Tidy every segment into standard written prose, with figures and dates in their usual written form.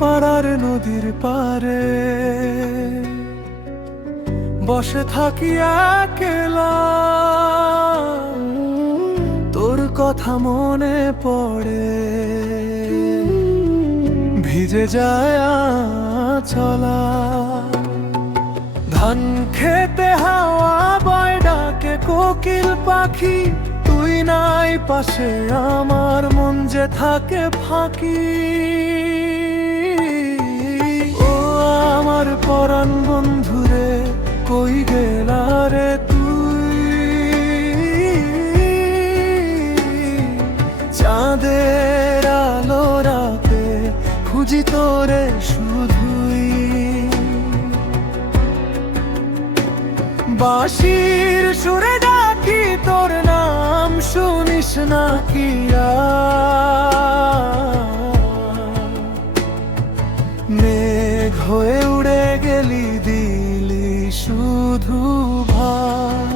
পাড়ার নদীর পারে বসে থাকি একলা, তোর কথা মনে পড়ে, ভিজে যায় চলা। ধান খেতে হাওয়া বয় ডাকে কোকিল পাখি, তুই নাই পাশে আমার মন যে থাকে ফাঁকি। ও আমার পরাণ বন্ধুরে, কই গেলা রে তুই? চাঁদের আলো রাতে খুঁজি তোরে শুধুই। বাঁশির সুরে ডাকি তোর নাম, শুনিস না কি মেঘ হয়ে উড়ে গেলি, দিলি শুধু ভার।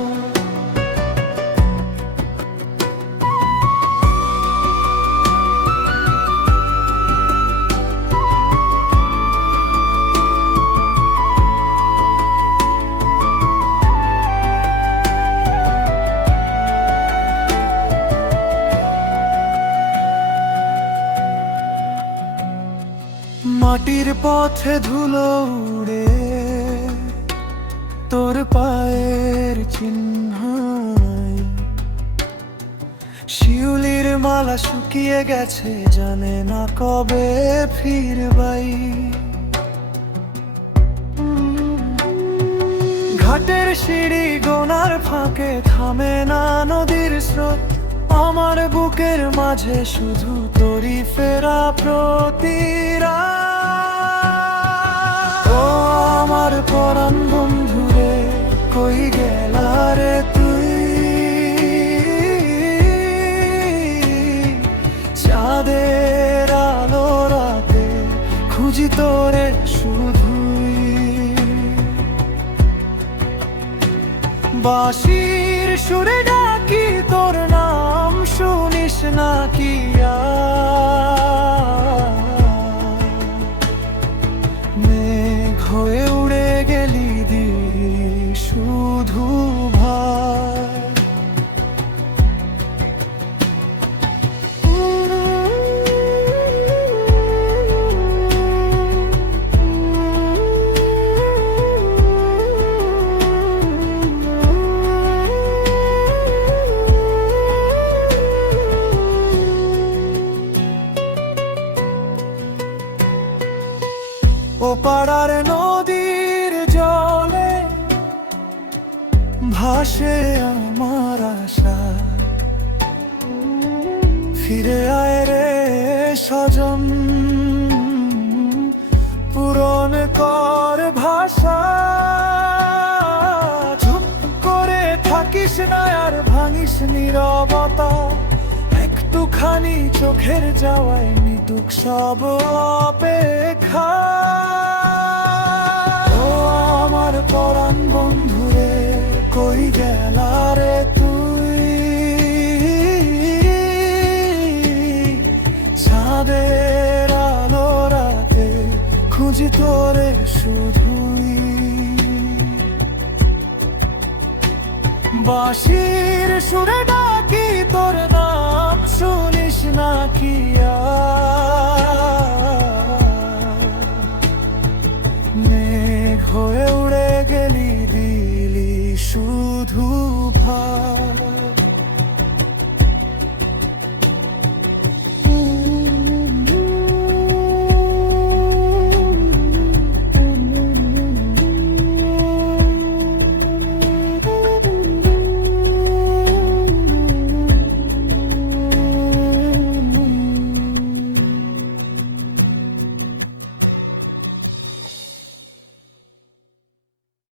মাটির পথে ধুলো উড়ে, তোর পায়ের চিহ্ন। শিউলির মালা শুকিয়ে গেছে, জানে না কবে ফিরবাই। ঘাটের সিঁড়ি গোনার ফাঁকে থামে না নদীর স্রোত, আমার বুকের মাঝে শুধু তোরই ফেরা প্রতিরা। ও আমার পরাণ বন্ধুরে, কই গেলা রে তুই? চাঁদের আলো রাতে খুঁজি তোরে শুধুই। বাঁশির সুরে ডাকি তোর নাম, শুনিস না কি মেঘ হয়ে উড়ে গেলি, দিলি শুধু ভার। ও পাড়ার নদীর জলে ভাসে আমার আশা, ফিরে আয় রে সজন, পূরণ কর ভাষা। চুপ করে থাকিস না আর ভাঙিস নীরবতা, একটুখানি চোখের যাওয়ায় মিটুক সব অপেক্ষা। ও আমার পরাণ বন্ধুরে, কই গেলা রে তুই? চাঁদের আলো রাতে খুঁজি তোরে শুধুই। বাঁশির সুরে ডাকি তোর নাম, শুনিস না কি মেঘ হয়ে উড়ে গেলি, দিলি শুধু ভার।